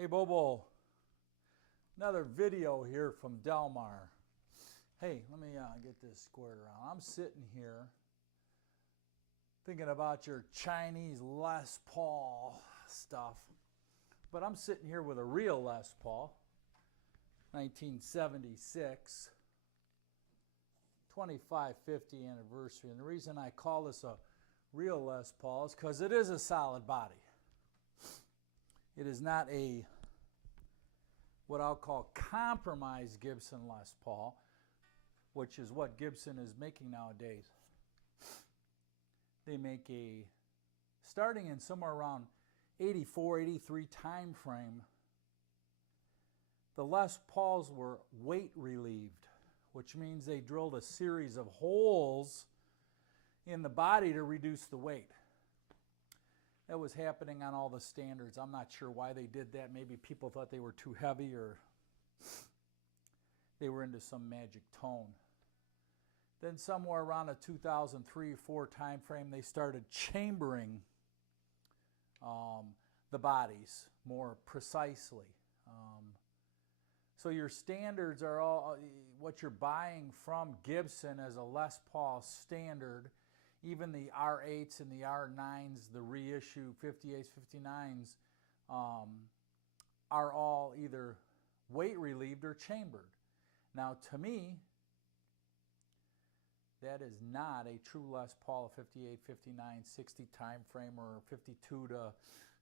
Hey Bobo, another video here from Delmar. Hey, let me get this squared around. I'm sitting here thinking about your Chinese Les Paul stuff, but I'm sitting here with a real Les Paul, 1976, 2550 anniversary. And the reason I call this a real Les Paul is because it is a solid body. It is not a what I'll call compromised Gibson Les Paul, which is what Gibson is making nowadays. They make a, starting in somewhere around 84, 83 time frame, the Les Pauls were weight relieved, which means they drilled a series of holes in the body to reduce the weight. That was happening on all the standards. I'm not sure why they did that. Maybe people thought they were too heavy or they were into some magic tone. Then somewhere around a 2003-4 time frame, they started chambering the bodies more precisely. So your standards are all what you're buying from Gibson as a Les Paul standard. Even the R8s and the R9s, the reissue 58s, 59s, are all either weight relieved or chambered. Now, to me, that is not a true Les Paul 58, 59, 60 time frame, or 52 to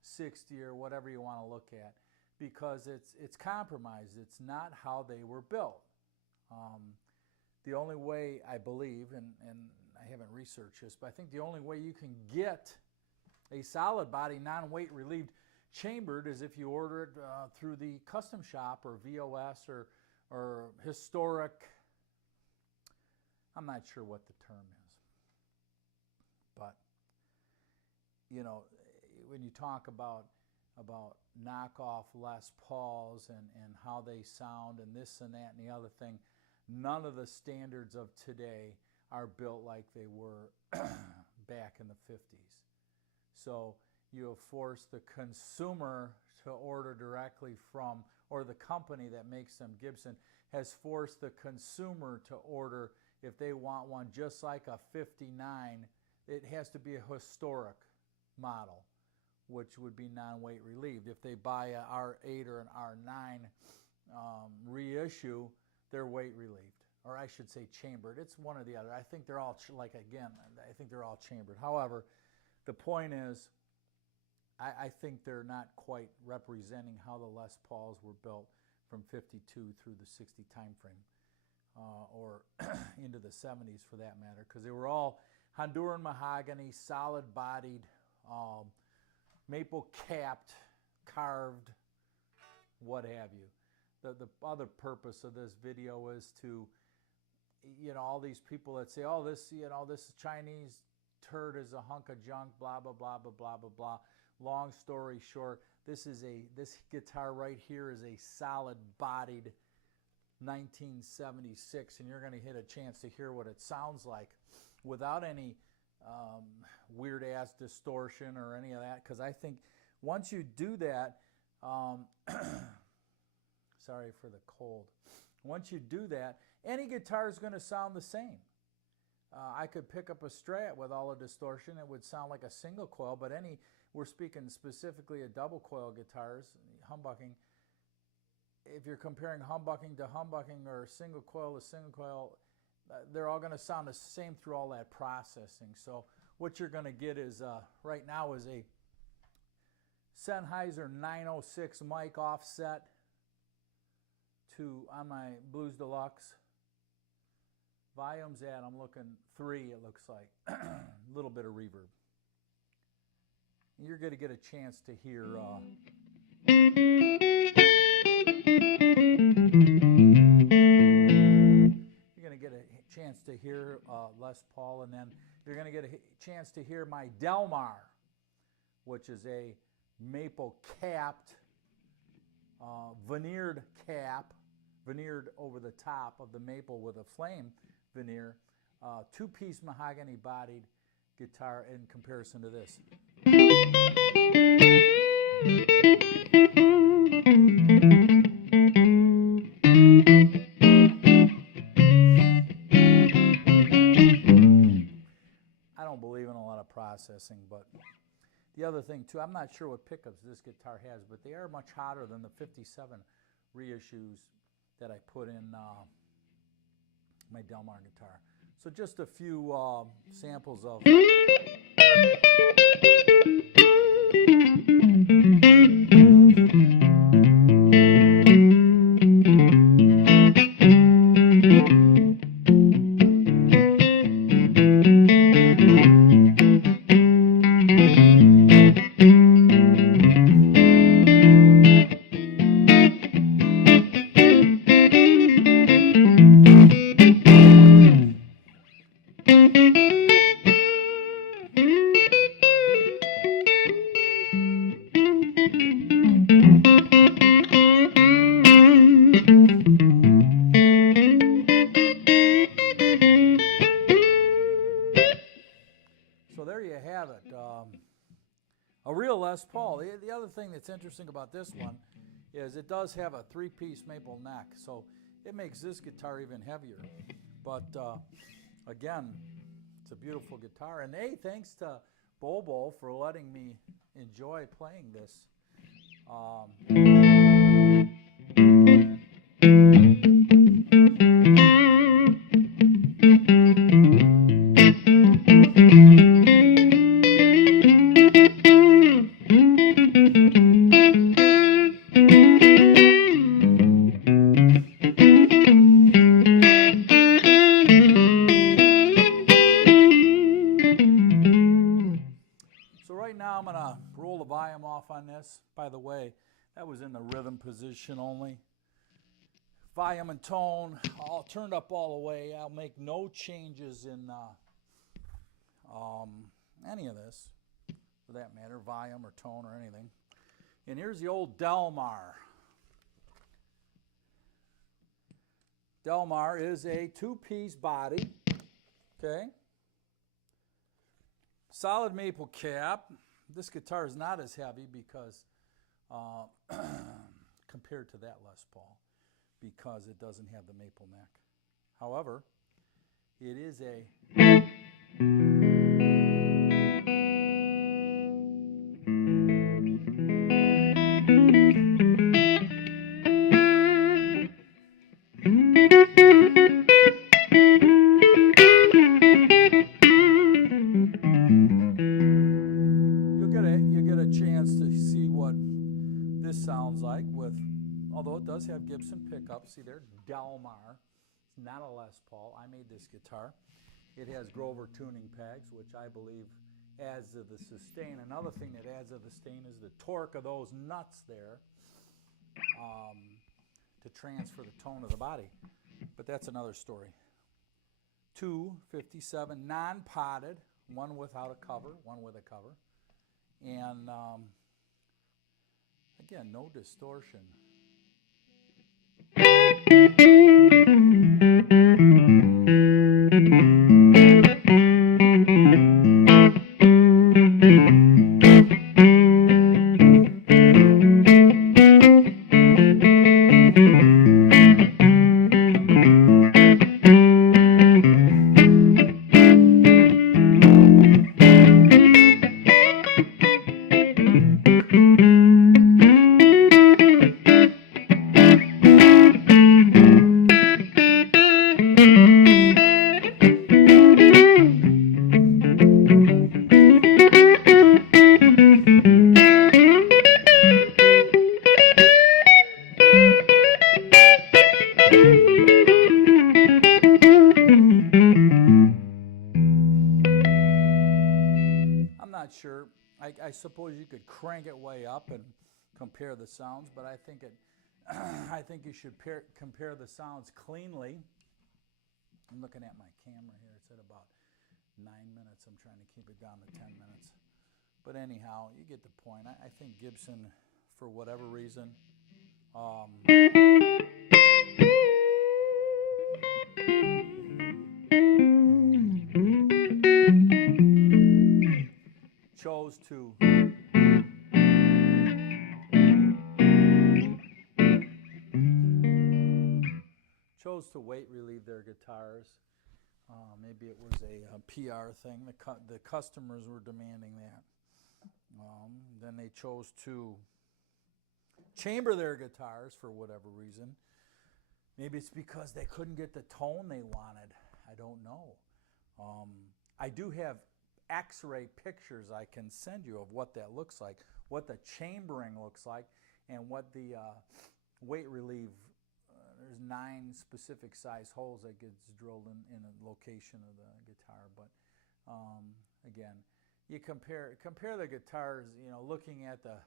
60, or whatever you want to look at, because it's compromised. It's not how they were built. The only way, I believe, and I haven't researched this, but I think the only way you can get a solid body, non-weight relieved, chambered is if you order it through the custom shop or VOS or historic. I'm not sure what the term is. But, you know, when you talk about knockoff Les Pauls and how they sound and this and that and the other thing, none of the standards of today are built like they were back in the 50s. So you have forced the consumer to order directly from, or the company that makes them, Gibson, has forced the consumer to order, if they want one just like a 59, it has to be a historic model, which would be non-weight relieved. If they buy an R8 or an R9 reissue, they're weight relieved, or I should say chambered. It's one or the other. I think they're all, I think they're all chambered. However, the point is, I think they're not quite representing how the Les Pauls were built from 52 through the 60 time frame, or into the 70s for that matter, because they were all Honduran mahogany, solid-bodied, maple capped, carved, what have you. The other purpose of this video is to, all these people that say, oh, this Chinese turd is a hunk of junk, blah, blah, blah, blah, blah, blah, blah. Long story short, this guitar right here is a solid-bodied 1976, and you're going to get a chance to hear what it sounds like without any weird-ass distortion or any of that, because I think once you do that, sorry for the cold. Once you do that, any guitar is going to sound the same. I could pick up a Strat with all the distortion. It would sound like a single coil, but we're speaking specifically of double coil guitars, humbucking. If you're comparing humbucking to humbucking or single coil to single coil, they're all going to sound the same through all that processing. So what you're going to get is, right now, is a Sennheiser 906 mic offset on my Blues Deluxe. Volume's at, I'm looking 3, it looks like. A little bit of reverb. You're going to get a chance to hear you're going to get a chance to hear Les Paul, and then you're going to get a chance to hear my Delmar, which is a maple capped, veneered cap, veneered over the top of the maple with a flame veneer, two-piece mahogany bodied guitar in comparison to this. processing. But the other thing too, I'm not sure what pickups this guitar has, but they are much hotter than the 57 reissues that I put in my Delmar guitar. So just a few samples of. So there you have it. A real Les Paul. The other thing that's interesting about this one is it does have a 3-piece maple neck, so it makes this guitar even heavier. But again, it's a beautiful guitar. And hey, thanks to Bobo for letting me enjoy playing this. Right now I'm going to roll the volume off on this. By the way, that was in the rhythm position only. Volume and tone all turned up all the way. I'll make no changes in any of this, for that matter, volume or tone or anything. And here's the old Delmar. Delmar is a 2-piece body, okay? Solid maple cap. This guitar is not as heavy because, compared to that Les Paul, because it doesn't have the maple neck. However, it is a sounds like with, although it does have Gibson pickups. See there, Delmar. It's not a Les Paul. I made this guitar. It has Grover tuning pegs, which I believe adds to the sustain. Another thing that adds to the sustain is the torque of those nuts there to transfer the tone of the body. But that's another story. 257 non-potted, one without a cover, one with a cover. And again, no distortion. Sure, I suppose you could crank it way up and compare the sounds, but I think I think you should compare the sounds cleanly. I'm looking at my camera here. It's at about 9 minutes. I'm trying to keep it down to 10 minutes. But anyhow, you get the point. I think Gibson, for whatever reason, chose to weight relieve their guitars. Maybe it was a PR thing. The customers were demanding that. Then they chose to chamber their guitars for whatever reason. Maybe it's because they couldn't get the tone they wanted. I don't know. I do have X-ray pictures I can send you of what that looks like, what the chambering looks like, and what the weight relief. There's 9 specific size holes that gets drilled in a location of the guitar. But again, you compare the guitars. You know, looking at the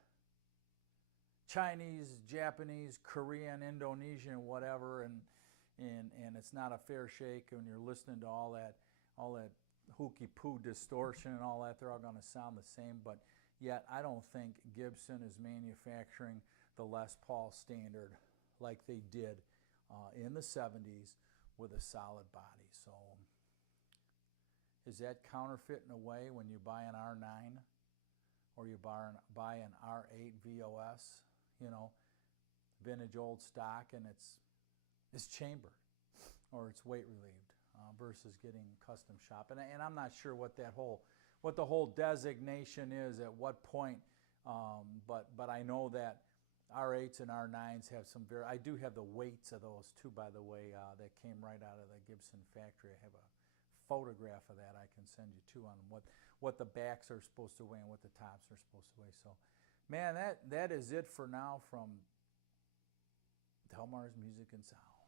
Chinese, Japanese, Korean, Indonesian, whatever, and it's not a fair shake when you're listening to all that hooky poo distortion and all that. They're all going to sound the same, but yet I don't think Gibson is manufacturing the Les Paul standard like they did in the 70s with a solid body. So is that counterfeit in a way when you buy an R9 or you buy an R8 VOS, you know, vintage old stock, and it's chambered or it's weight relieved versus getting custom shop. And I'm not sure what the whole designation is at what point, but I know that R8s and R9s have some I do have the weights of those too, by the way, that came right out of the Gibson factory. I have a photograph of that I can send you too on what the backs are supposed to weigh and what the tops are supposed to weigh. So, man, that is it for now from Delmar's Music and Sound.